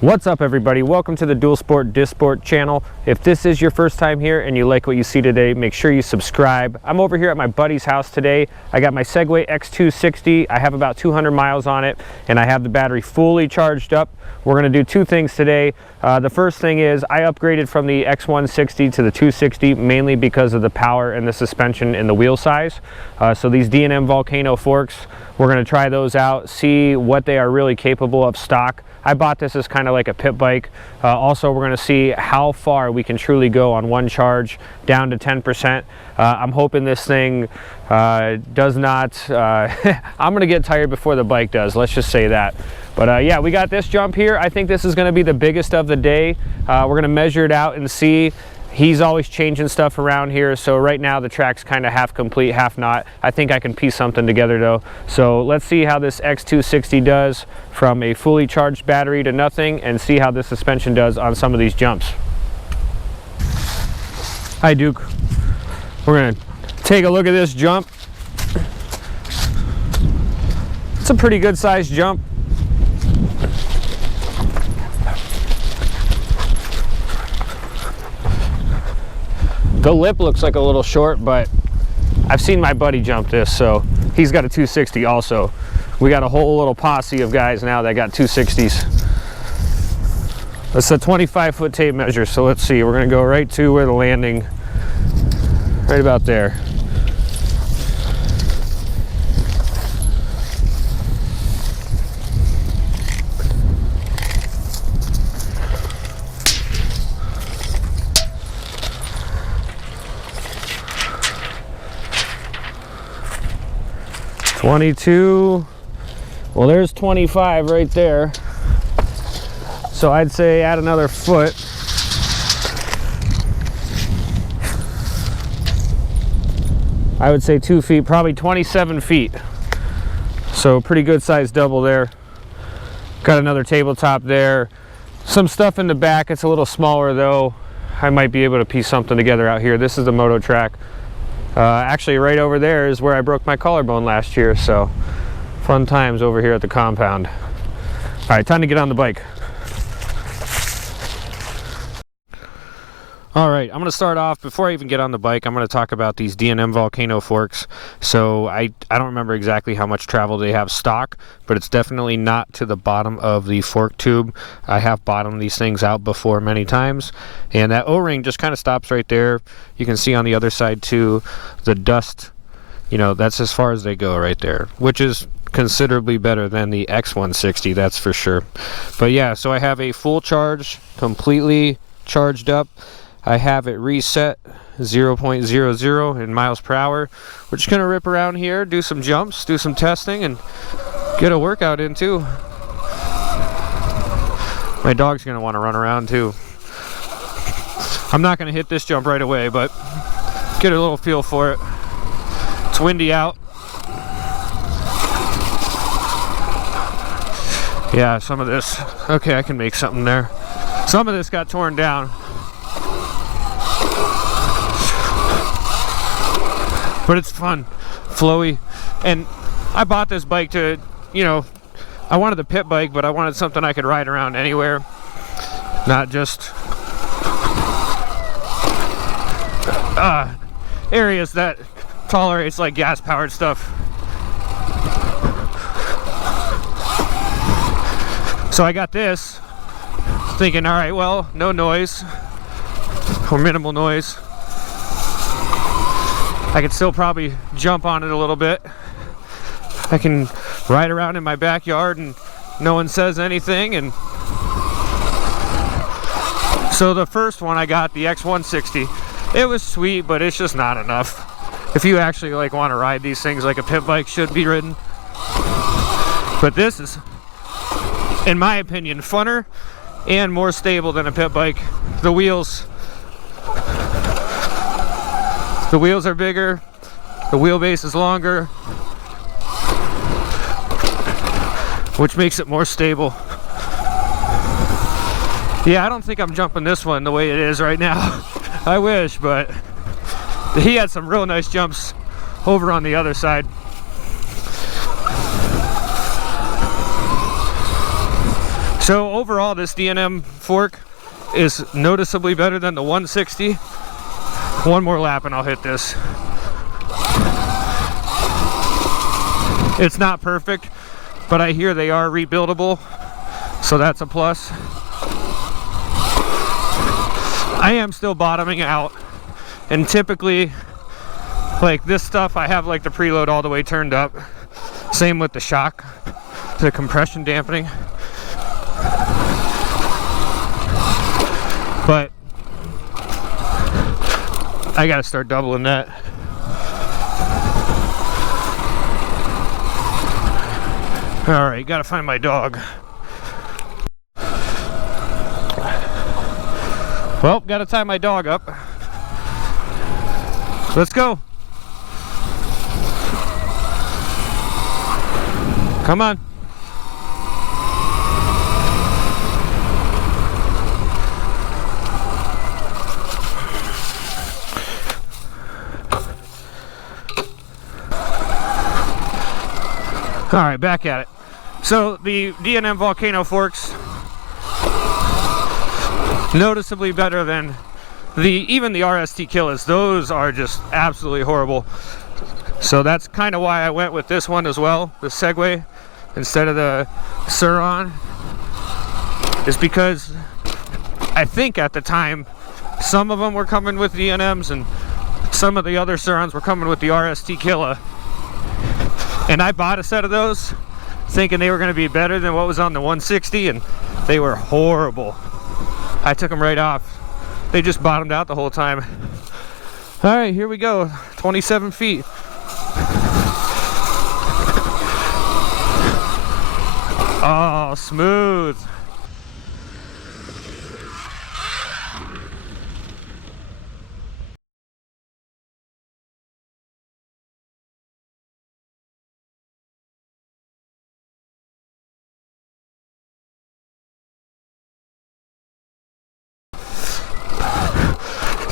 What's up everybody, welcome to the Dualsport Disport channel. If this is your first time here and you like what you see today, make sure you subscribe. I'm over here at my buddy's house today. I got my Segway X260. I have about 200 miles on it and I have the battery fully charged up. We're going to do two things today. The first thing is I upgraded from the X160 to the 260 mainly because of the power and the suspension and the wheel size. So these D&M Volcano forks, we're going to try those out, see what they are really capable of stock. I bought this as kind of like a pit bike. Also, we're going to see how far we can truly go on one charge, down to 10%. I'm hoping this thing does not, I'm going to get tired before the bike does, let's just say that. But yeah, we got this jump here. I think this is going to be the biggest of the day. We're going to measure it out and see. He's always changing stuff around here, so right now the track's kind of half complete, half not. I think I can piece something together though. So let's see how this X260 does from a fully charged battery to nothing, and see how the suspension does on some of these jumps. Hi Duke. We're gonna take a look at this jump. It's a pretty good sized jump. The lip looks like a little short, but I've seen my buddy jump this, so he's got a 260 also. We got a whole little posse of guys now that got 260s. It's a 25-foot tape measure, so let's see. We're gonna go right to where the landing, right about there. $22, well there's 25 right there, so I'd say add another foot. I would say 2 feet, probably 27 feet, so pretty good size double there. Got another tabletop there, some stuff in the back. It's a little smaller though. I might be able to piece something together out here. This is the Moto track. Actually right over there is where I broke my collarbone last year, so fun times over here at the compound. All right, time to get on the bike. All right, I'm going to start off, before I even get on the bike, I'm going to talk about these D&M Volcano forks. So I don't remember exactly how much travel they have stock, but it's definitely not to the bottom of the fork tube. I have bottomed these things out before many times, and that O-ring just kind of stops right there. You can see on the other side too, the dust, you know, that's as far as they go right there, which is considerably better than the X160, that's for sure. But yeah, so I have a full charge, completely charged up. I have it reset 0.00 in miles per hour. We're just gonna rip around here, do some jumps, do some testing, and get a workout in too. My dog's gonna want to run around too. I'm not gonna hit this jump right away, but get a little feel for it. It's windy out. Yeah, some of this, okay, I can make something there. Some of this got torn down. But it's fun, flowy, and I bought this bike to, you know, I wanted the pit bike, but I wanted something I could ride around anywhere, not just areas that tolerates like gas-powered stuff. So I got this, thinking, all right, well, no noise, or minimal noise. I could still probably jump on it a little bit. I can ride around in my backyard and no one says anything. And so the first one I got, the X160, it was sweet, but it's just not enough. If you actually like want to ride these things like a pit bike should be ridden. But this is, in my opinion, funner and more stable than a pit bike. The wheels are bigger, the wheelbase is longer, which makes it more stable. Yeah, I don't think I'm jumping this one the way it is right now. I wish, but he had some real nice jumps over on the other side. So overall, this D&M fork is noticeably better than the 160. One more lap and I'll hit this. It's not perfect, but I hear they are rebuildable, so that's a plus. I am still bottoming out, and typically, like this stuff, I have like the preload all the way turned up. Same with the shock, the compression dampening. But I gotta start doubling that. All right, gotta find my dog. Well, gotta tie my dog up. Let's go. Come on. All right, back at it. So the D&M Volcano forks, noticeably better than even the RST Killas. Those are just absolutely horrible. So that's kind of why I went with this one as well, the Segway, instead of the Sur-On. Is because I think at the time some of them were coming with D&Ms and some of the other Sur-Ons were coming with the RST Killa. And I bought a set of those thinking they were going to be better than what was on the 160, and they were horrible. I took them right off. They just bottomed out the whole time. All right, here we go. 27 feet. Oh, smooth.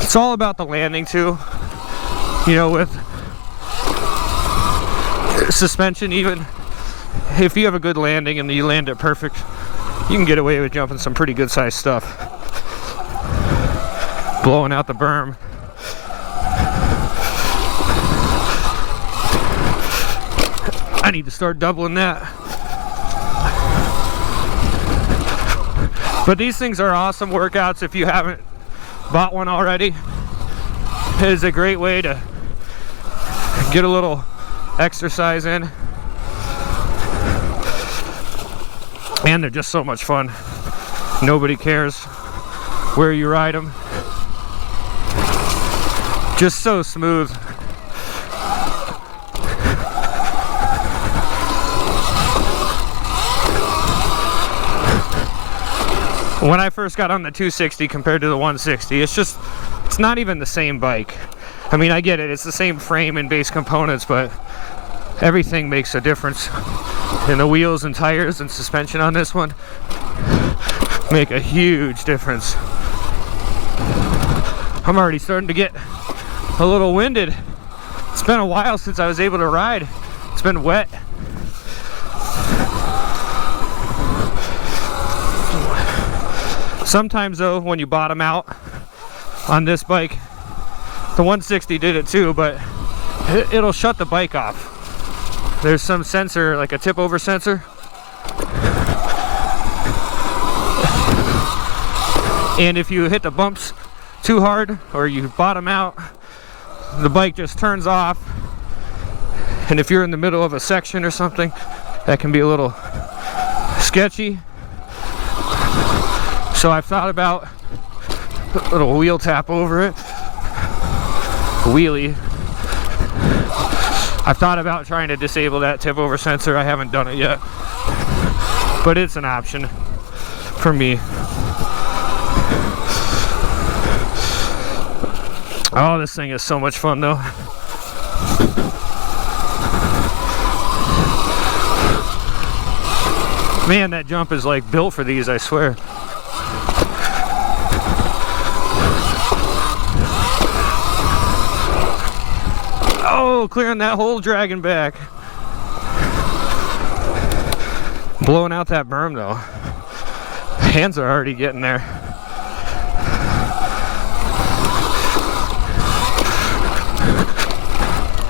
It's all about the landing too, you know, with suspension. Even if you have a good landing and you land it perfect, you can get away with jumping some pretty good sized stuff, blowing out the berm. I need to start doubling that. But these things are awesome workouts if you haven't bought one already. It is a great way to get a little exercise in, and they're just so much fun. Nobody cares where you ride them. Just so smooth. When I first got on the 260 compared to the 160, it's not even the same bike. I mean, I get it, it's the same frame and base components, but everything makes a difference. And the wheels and tires and suspension on this one make a huge difference. I'm already starting to get a little winded. It's been a while since I was able to ride. It's been wet. Sometimes though, when you bottom out on this bike, the 160 did it too, but it'll shut the bike off. There's some sensor, like a tip over sensor. And if you hit the bumps too hard or you bottom out, the bike just turns off. And if you're in the middle of a section or something, that can be a little sketchy. So I've thought about a little wheel tap over it, wheelie. I've thought about trying to disable that tip over sensor. I haven't done it yet, but it's an option for me. Oh, this thing is so much fun though. Man, that jump is like built for these, I swear. Oh, clearing that whole dragon back. Blowing out that berm though. Hands are already getting there.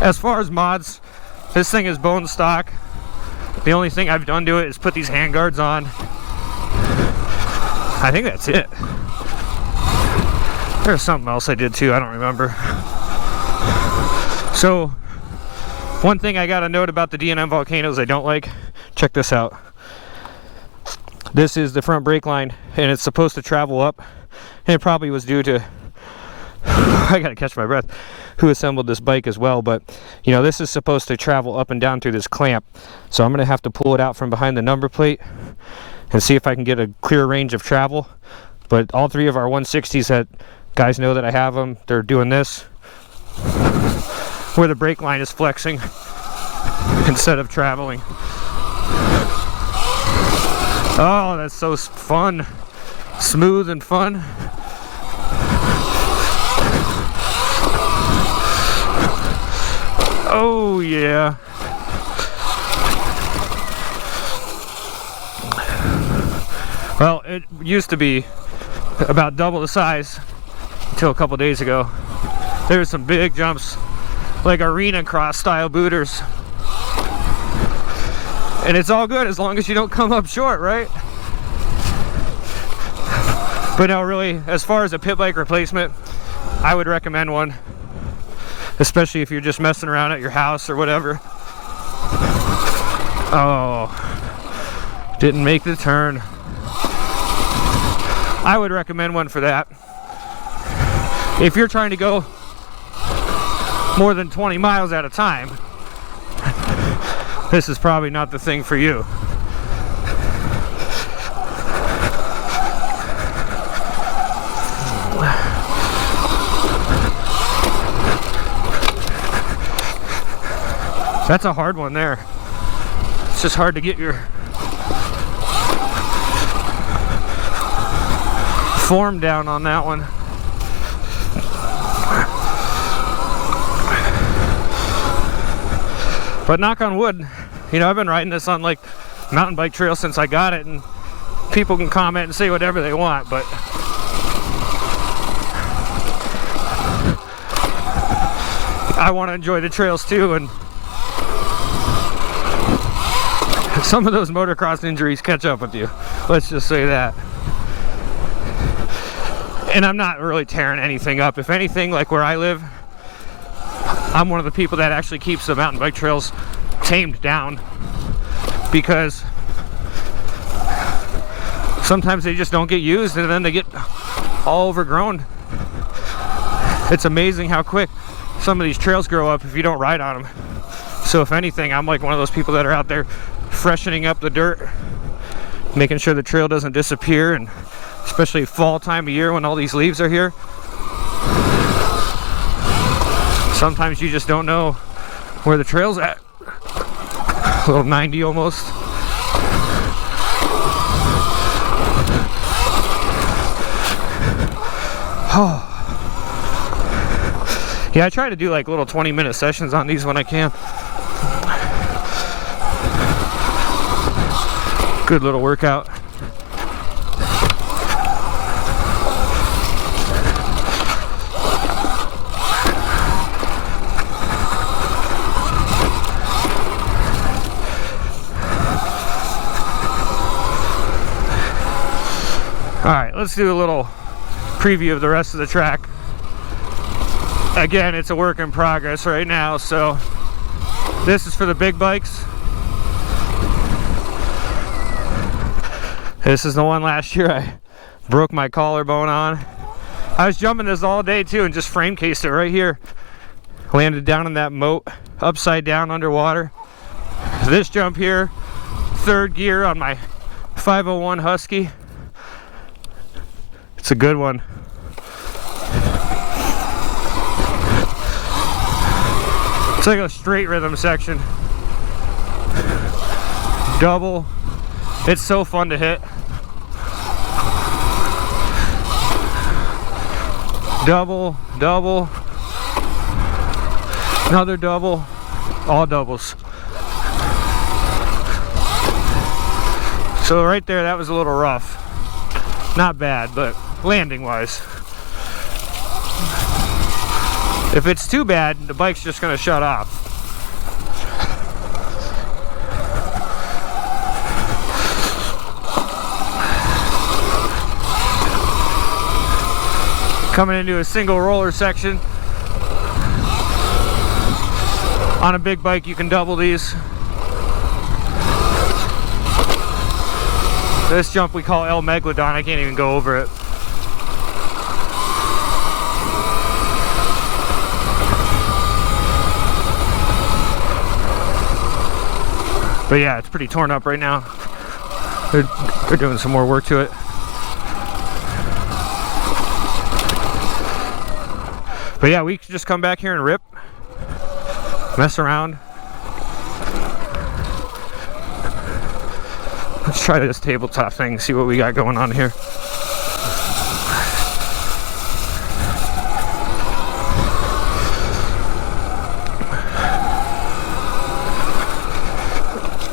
As far as mods, this thing is bone stock. The only thing I've done to it is put these hand guards on. I think that's it. There's something else I did too, I don't remember. So, one thing I got a note about the D&M Volcanoes I don't like, check this out. This is the front brake line, and it's supposed to travel up, and it probably was due to, I gotta catch my breath, who assembled this bike as well, but you know, this is supposed to travel up and down through this clamp, so I'm gonna have to pull it out from behind the number plate and see if I can get a clear range of travel. But all three of our 160s, that guys know that I have them, they're doing this where the brake line is flexing instead of traveling. Oh, that's so fun, smooth and fun. Oh yeah. Well, it used to be about double the size until a couple days ago. There were some big jumps, like arena cross style booters. And it's all good as long as you don't come up short, right? But no, really, as far as a pit bike replacement, I would recommend one, especially if you're just messing around at your house or whatever. Oh, didn't make the turn. I would recommend one for that. If you're trying to go more than 20 miles at a time, this is probably not the thing for you. That's a hard one there. It's just hard to get your form down on that one. But knock on wood, you know, I've been riding this on like mountain bike trail since I got it, and people can comment and say whatever they want, but I want to enjoy the trails too, and some of those motocross injuries catch up with you. Let's just say that. And I'm not really tearing anything up. If anything, like where I live, I'm one of the people that actually keeps the mountain bike trails tamed down, because sometimes they just don't get used and then they get all overgrown. It's amazing how quick some of these trails grow up if you don't ride on them. So if anything, I'm like one of those people that are out there freshening up the dirt, making sure the trail doesn't disappear, and especially fall time of year when all these leaves are here. Sometimes you just don't know where the trail's at. A little 90 almost. Oh. Yeah, I try to do like little 20-minute sessions on these when I can. Good little workout. Alright, let's do a little preview of the rest of the track. Again, it's a work in progress right now, so this is for the big bikes. This is the one last year I broke my collarbone on. I was jumping this all day too and just frame cased it right here. Landed down in that moat, upside down underwater. This jump here, third gear on my 501 Husky. It's a good one. It's like a straight rhythm section. Double. It's so fun to hit. Double, double, another double, all doubles. So right there, that was a little rough. not bad, but landing wise. If it's too bad, the bike's just gonna shut off. Coming into a single roller section. On a big bike, you can double these. This jump we call El Megalodon. I can't even go over it. But yeah, it's pretty torn up right now. They're doing some more work to it. But yeah, we can just come back here and rip, mess around. Let's try this tabletop thing, see what we got going on here.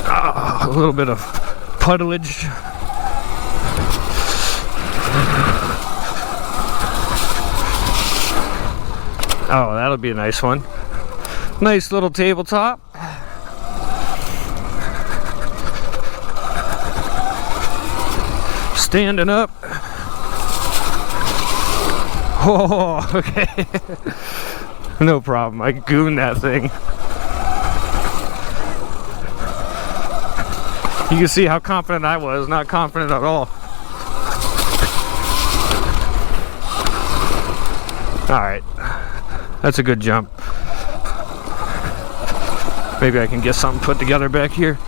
A little bit of puddleage. Oh, that'll be a nice one. Nice little tabletop. Standing up. Oh, okay. No problem. I gooned that thing. You can see how confident I was. Not confident at all. All right. That's a good jump. Maybe I can get something put together back here.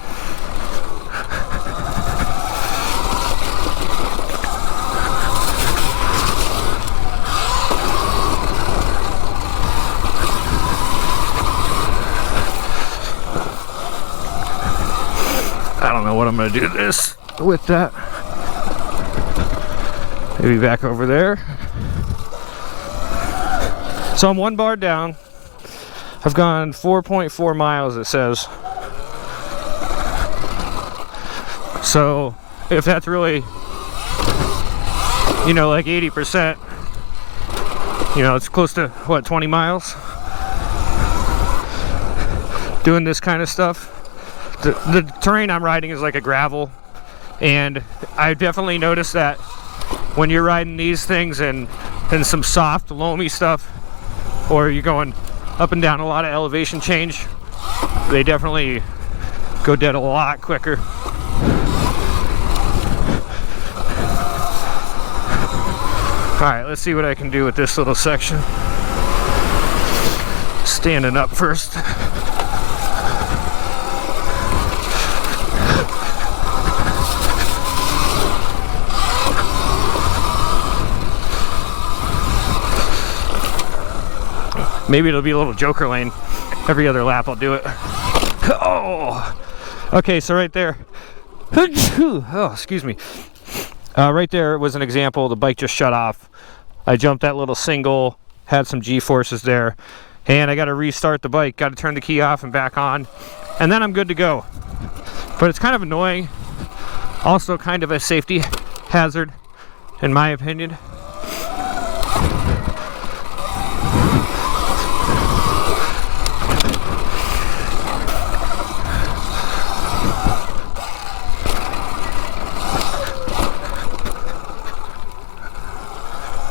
I don't know what I'm going to do with that. Maybe back over there. So I'm one bar down. I've gone 4.4 miles, it says. So if that's really, you know, like 80%, you know, it's close to, what, 20 miles? Doing this kind of stuff. The terrain I'm riding is like a gravel, and I definitely noticed that when you're riding these things and some soft, loamy stuff, or you're going up and down a lot of elevation change, they definitely go dead a lot quicker. Alright, let's see what I can do with this little section. Standing up first. Maybe it'll be a little joker lane. Every other lap I'll do it. Oh! Okay, so right there. Oh, excuse me. Right there was an example. The bike just shut off. I jumped that little single, had some G-forces there, and I got to restart the bike. Got to turn the key off and back on, and then I'm good to go. But it's kind of annoying. Also kind of a safety hazard, in my opinion.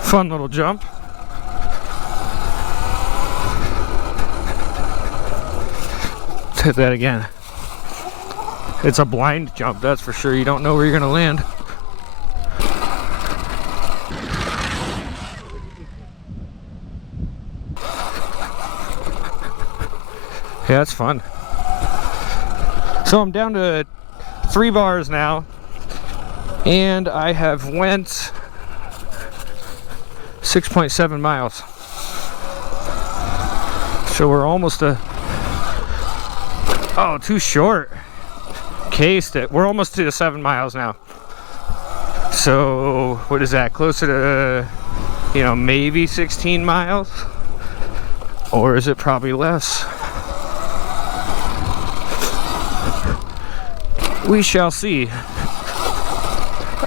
Fun little jump. Let's hit that again. It's a blind jump, that's for sure. You don't know where you're gonna land. Yeah, it's fun. So I'm down to 3 bars now, and I have went 6.7 miles. So we're almost oh, too short. Cased it. We're almost to 7 miles now. So what is that? Closer to, you know, maybe 16 miles? Or is it probably less? We shall see.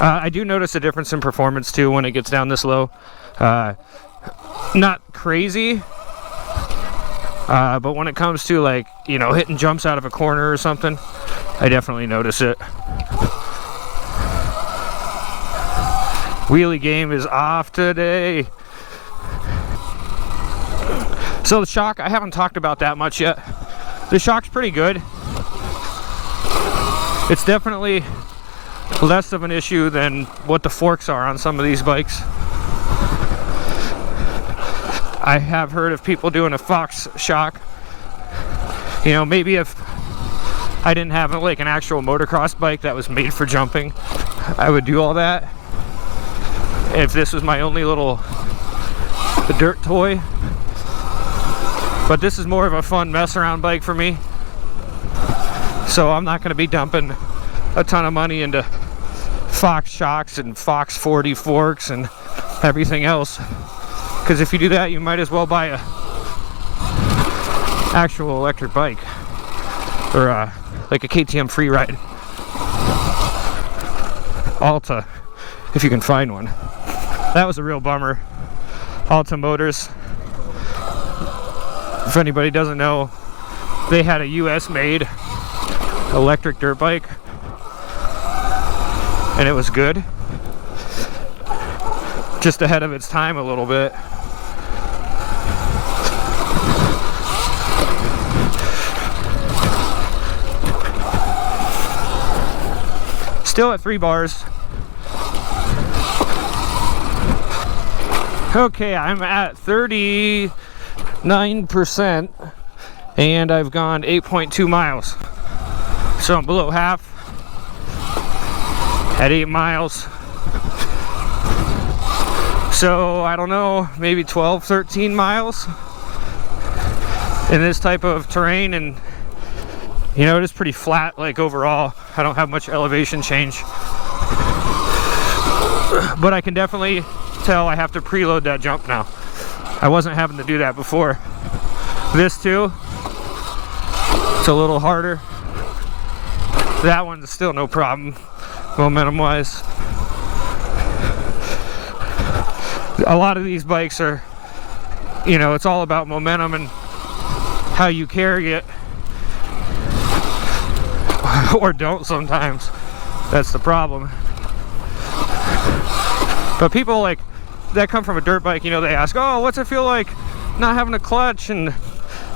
I do notice a difference in performance too when it gets down this low. Not crazy, but when it comes to, like, you know, hitting jumps out of a corner or something, I definitely notice it. Wheelie game is off today. So the shock, I haven't talked about that much yet. The shock's pretty good. It's definitely less of an issue than what the forks are on some of these bikes. I have heard of people doing a Fox shock. You know, maybe if I didn't have like an actual motocross bike that was made for jumping, I would do all that. If this was my only little dirt toy. But this is more of a fun mess around bike for me. So I'm not going to be dumping a ton of money into Fox shocks and Fox 40 forks and everything else. Because if you do that, you might as well buy a actual electric bike. Or like a KTM Freeride Alta, if you can find one. That was a real bummer. Alta Motors, if anybody doesn't know, they had a US made electric dirt bike and it was good, just ahead of its time a little bit. Still at 3 bars. Okay, I'm at 39% and I've gone 8.2 miles. So I'm below half at 8 miles. So I don't know, maybe 12, 13 miles in this type of terrain. And you know, it is pretty flat, like overall. I don't have much elevation change. But I can definitely tell I have to preload that jump now. I wasn't having to do that before. This too, it's a little harder. That one's still no problem, momentum wise. A lot of these bikes are, you know, it's all about momentum and how you carry it. Or don't sometimes. That's the problem. But people like that come from a dirt bike, you know, they ask, oh, what's it feel like not having a clutch? And,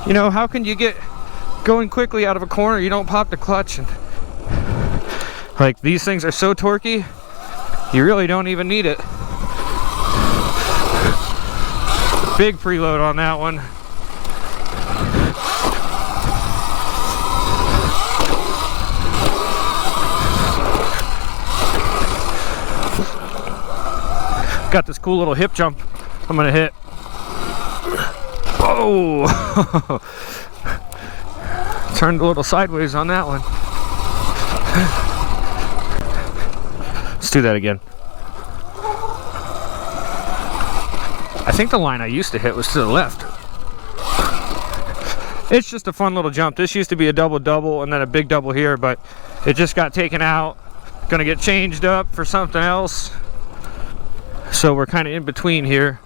you know, how can you get going quickly out of a corner? You don't pop the clutch. And like, these things are so torquey, you really don't even need it. Big preload on that one. Got this cool little hip jump I'm gonna hit. Oh! Turned a little sideways on that one. Let's do that again. I think the line I used to hit was to the left. It's just a fun little jump. This used to be a double-double and then a big double here, but it just got taken out. Gonna get changed up for something else. So we're kind of in between here.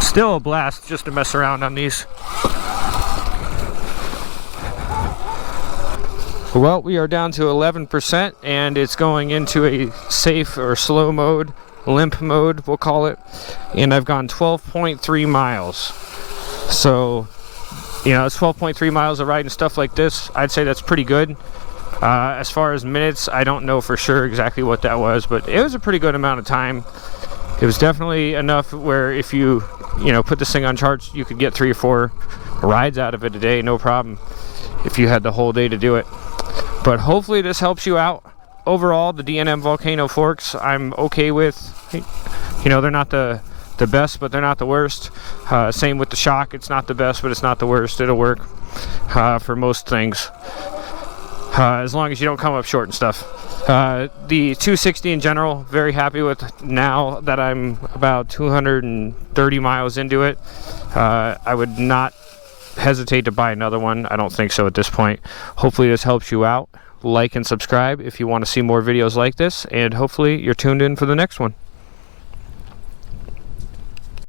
Still a blast just to mess around on these. Well, we are down to 11% and it's going into a safe or slow mode, limp mode we'll call it, and I've gone 12.3 miles. So, you know, it's 12.3 miles of riding stuff like this. I'd say that's pretty good. As far as minutes, I don't know for sure exactly what that was, but it was a pretty good amount of time. It was definitely enough where if you know, put this thing on charge, you could get 3 or 4 rides out of it a day, no problem, if you had the whole day to do it. But hopefully this helps you out. Overall, the D&M Volcano forks I'm okay with. You know, they're not the best, but they're not the worst. Same with the shock. It's not the best, but it's not the worst. It'll work for most things. As long as you don't come up short and stuff. The 260 in general, very happy with now that I'm about 230 miles into it. I would not hesitate to buy another one. I don't think so at this point. Hopefully this helps you out. like and subscribe if you want to see more videos like this, and hopefully you're tuned in for the next one.